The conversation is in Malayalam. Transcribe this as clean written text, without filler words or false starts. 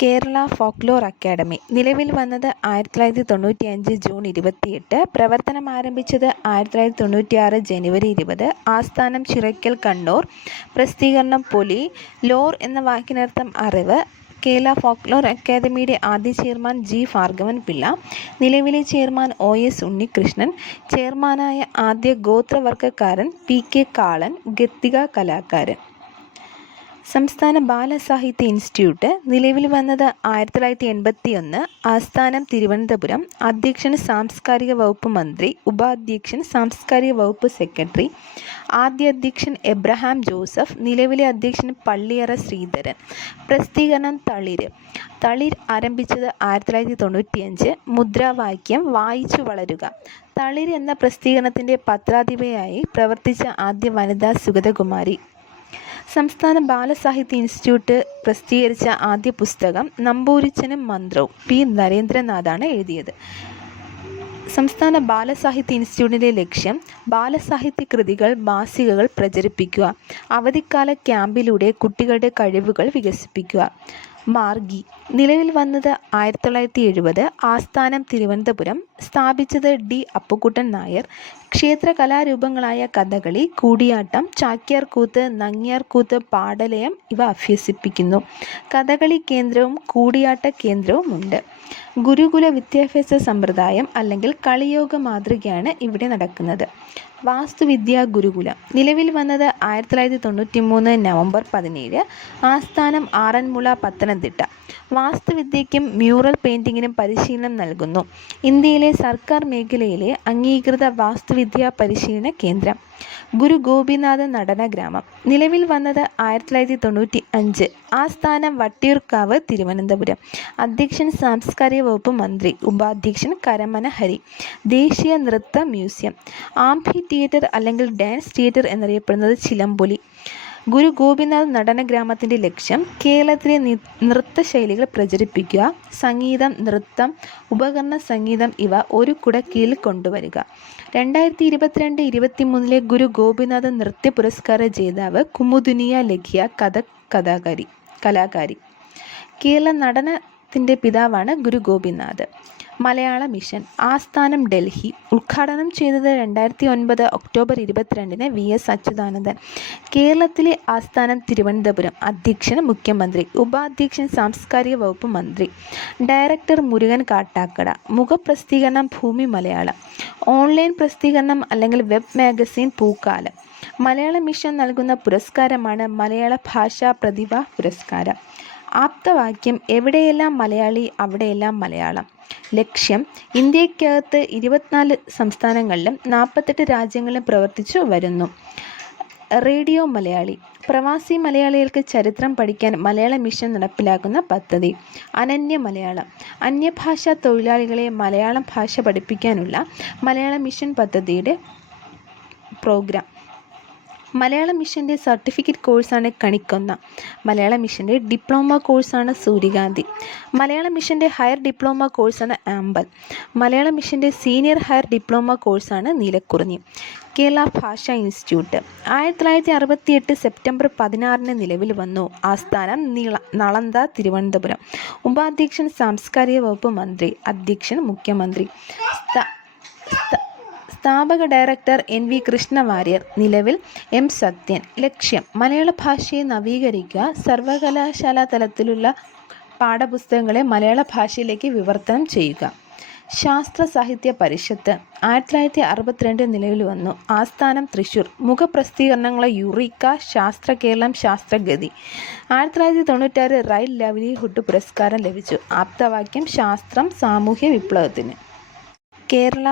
കേരള ഫോക്ലോർ അക്കാദമി നിലവിൽ വന്നത് 1995 ജൂൺ 28, പ്രവർത്തനം ആരംഭിച്ചത് 1996 ജനുവരി 20, ആസ്ഥാനം ചിറയ്ക്കൽ കണ്ണൂർ, പ്രസിദ്ധീകരണം പൊലി, ലോർ എന്ന വാക്കിനർത്ഥം അറിവ്. കേരള ഫോക്ലോർ അക്കാദമിയുടെ ആദ്യ ചെയർമാൻ ജി ഭാർഗവൻ പിള്ള, നിലവിലെ ചെയർമാൻ OS ഉണ്ണികൃഷ്ണൻ, ചെയർമാനായ ആദ്യ ഗോത്രവർഗക്കാരൻ PK കാളൻ, ഗദ്ദിക കലാകാരൻ. സംസ്ഥാന ബാലസാഹിത്യ ഇൻസ്റ്റിറ്റ്യൂട്ട് നിലവിൽ വന്നത് 1981, ആസ്ഥാനം തിരുവനന്തപുരം, അധ്യക്ഷൻ സാംസ്കാരിക വകുപ്പ് മന്ത്രി, ഉപാധ്യക്ഷൻ സാംസ്കാരിക വകുപ്പ് സെക്രട്ടറി, ആദ്യ അധ്യക്ഷൻ എബ്രഹാം ജോസഫ്, നിലവിലെ അധ്യക്ഷൻ പള്ളിയറ ശ്രീധരൻ. പ്രസിദ്ധീകരണം തളിർ ആരംഭിച്ചത് 1995, മുദ്രാവാക്യം വായിച്ചു വളരുക. തളിർ എന്ന പ്രസിദ്ധീകരണത്തിൻ്റെ പത്രാധിപയായി പ്രവർത്തിച്ച ആദ്യ വനിതാ സുഗതകുമാരി. സംസ്ഥാന ബാലസാഹിത്യ ഇൻസ്റ്റിറ്റ്യൂട്ട് പ്രസിദ്ധീകരിച്ച ആദ്യ പുസ്തകം നമ്പൂരിച്ചനും മന്ത്രവും P. നരേന്ദ്രനാഥാണ് എഴുതിയത്. സംസ്ഥാന ബാലസാഹിത്യ ഇൻസ്റ്റിറ്റ്യൂട്ടിൻ്റെ ലക്ഷ്യം ബാലസാഹിത്യ കൃതികൾ, മാസികകൾ പ്രചരിപ്പിക്കുക. അവധിക്കാല ക്യാമ്പിലൂടെ കുട്ടികളുടെ കഴിവുകൾ വികസിപ്പിക്കുക. മാർഗി നിലവിൽ വന്നത് 1970, ആസ്ഥാനം തിരുവനന്തപുരം, സ്ഥാപിച്ചത് D. അപ്പുക്കുട്ടൻ നായർ. ക്ഷേത്ര കലാരൂപങ്ങളായ കഥകളി, കൂടിയാട്ടം, ചാക്യാർകൂത്ത്, നങ്ങ്യാർകൂത്ത്, പാടലയം ഇവ അഭ്യസിപ്പിക്കുന്നു. കഥകളി കേന്ദ്രവും കൂടിയാട്ട കേന്ദ്രവുമുണ്ട്. ഗുരുകുല വിദ്യാഭ്യാസ സമ്പ്രദായം അല്ലെങ്കിൽ കളിയോഗ മാതൃകയാണ് ഇവിടെ നടക്കുന്നത്. വാസ്തുവിദ്യാ ഗുരുകുലം നിലവിൽ വന്നത് 1993 നവംബർ 17, ആസ്ഥാനം ആറന്മുള, പത്തനംതിട്ട. വാസ്തുവിദ്യയ്ക്കും മ്യൂറൽ പെയിൻറ്റിങ്ങിനും പരിശീലനം നൽകുന്നു. ഇന്ത്യയിലെ സർക്കാർ മേഖലയിലെ അംഗീകൃത വാസ്തുവിദ്യാ പരിശീലന കേന്ദ്രം. ഗുരു ഗോപിനാഥ നടനഗ്രാമം നിലവിൽ വന്നത് 1995, ആസ്ഥാനം വട്ടിയൂർക്കാവ്, തിരുവനന്തപുരം. അധ്യക്ഷൻ സാംസ്കാരിക വകുപ്പ് മന്ത്രി, ഉപാധ്യക്ഷൻ കരമന ഹരി. ദേശീയ നൃത്ത മ്യൂസിയം. ആംഫി തിയേറ്റർ അല്ലെങ്കിൽ ഡാൻസ് തിയേറ്റർ എന്നറിയപ്പെടുന്നത് ചിലമ്പൊലി. ഗുരു ഗോപിനാഥ് നടനഗ്രാമത്തിൻ്റെ ലക്ഷ്യം കേരളത്തിലെ നൃത്തശൈലികൾ പ്രചരിപ്പിക്കുക. സംഗീതം, നൃത്തം, ഉപകരണ സംഗീതം ഇവ ഒരു കുടക്കീഴിൽ കൊണ്ടുവരിക. 2022-23 ഗുരു ഗോപിനാഥ് നൃത്യ പുരസ്കാര ജേതാവ് കുമുദുനിയ ലഖിയ കഥക് കലാകാരി. കേരള നടനത്തിൻ്റെ പിതാവാണ് ഗുരു ഗോപിനാഥ്. മലയാള മിഷൻ ആസ്ഥാനം ഡൽഹി. ഉദ്ഘാടനം ചെയ്തത് 2009 ഒക്ടോബർ 22 VS അച്യുതാനന്ദൻ. കേരളത്തിലെ ആസ്ഥാനം തിരുവനന്തപുരം. അധ്യക്ഷൻ മുഖ്യമന്ത്രി, ഉപാധ്യക്ഷൻ സാംസ്കാരിക വകുപ്പ് മന്ത്രി. ഡയറക്ടർ മുരുകൻ കാട്ടാക്കട. മുഖപ്രസിദ്ധീകരണം ഭൂമി മലയാളം. ഓൺലൈൻ പ്രസിദ്ധീകരണം അല്ലെങ്കിൽ വെബ് മാഗസിൻ പൂക്കാലം. മലയാള മിഷൻ നൽകുന്ന പുരസ്കാരമാണ് മലയാള ഭാഷാ പ്രതിഭാ പുരസ്കാരം. ആപ്തവാക്യം എവിടെയെല്ലാം മലയാളി അവിടെയെല്ലാം മലയാളം. ലക്ഷ്യം ഇന്ത്യക്കകത്ത് 24 സംസ്ഥാനങ്ങളിലും 48 രാജ്യങ്ങളിലും പ്രവർത്തിച്ചു വരുന്നു. റേഡിയോ മലയാളി പ്രവാസി മലയാളികൾക്ക് ചരിത്രം പഠിക്കാൻ മലയാള മിഷൻ നടപ്പിലാക്കുന്ന പദ്ധതി. അനന്യ മലയാളം അന്യഭാഷാ തൊഴിലാളികളെ മലയാളം ഭാഷ പഠിപ്പിക്കാനുള്ള മലയാള മിഷൻ പദ്ധതിയുടെ പ്രോഗ്രാം. മലയാള മിഷൻ്റെ സർട്ടിഫിക്കറ്റ് കോഴ്സാണ് കണിക്കൊന്ന. മലയാള മിഷൻ്റെ ഡിപ്ലോമ കോഴ്സാണ് സൂര്യകാന്തി. മലയാള മിഷൻ്റെ ഹയർ ഡിപ്ലോമ കോഴ്സാണ് ആമ്പൽ. മലയാള മിഷൻ്റെ സീനിയർ ഹയർ ഡിപ്ലോമ കോഴ്സാണ് നീലക്കുറിഞ്ഞി. കേരള ഭാഷാ ഇൻസ്റ്റിറ്റ്യൂട്ട് 1968 സെപ്റ്റംബർ 16 നിലവിൽ വന്നു. ആസ്ഥാനം നളന്ദ, തിരുവനന്തപുരം. ഉപാധ്യക്ഷൻ സാംസ്കാരിക വകുപ്പ് മന്ത്രി, അധ്യക്ഷൻ മുഖ്യമന്ത്രി. സ്ഥാപക ഡയറക്ടർ NV കൃഷ്ണവാര്യർ. നിലവിൽ M സത്യൻ. ലക്ഷ്യം മലയാള ഭാഷയെ നവീകരിക്കുക. സർവകലാശാലാ തലത്തിലുള്ള പാഠപുസ്തകങ്ങളെ മലയാള ഭാഷയിലേക്ക് വിവർത്തനം ചെയ്യുക. ശാസ്ത്ര സാഹിത്യ പരിഷത്ത് 1962 നിലവിൽ വന്നു. ആസ്ഥാനം തൃശൂർ. മുഖപ്രസിദ്ധീകരണങ്ങളെ യുറീക്ക, ശാസ്ത്ര കേരളം, ശാസ്ത്രഗതി. 1996 റൈൽ ലൈവ്ലിഹുഡ് പുരസ്കാരം ലഭിച്ചു. ആപ്തവാക്യം ശാസ്ത്രം സാമൂഹ്യ വിപ്ലവത്തിന്. കേരള